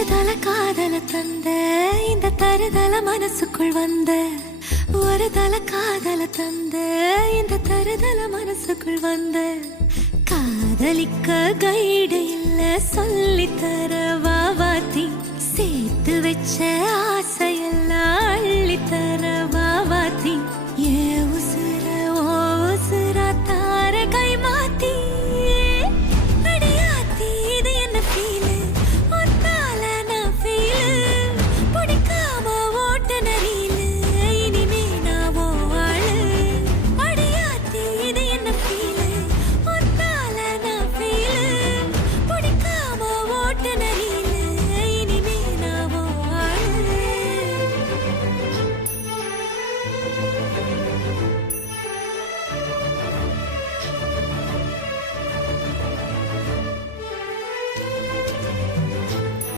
தருதல காதல தந்த இந்த தருதல மனசுக்குள் வந்த ஒரு தல காதல தந்த இந்த தருதல மனசுக்குள் வந்த காதலிக்க கைடு இல்ல சொல்லி தரவா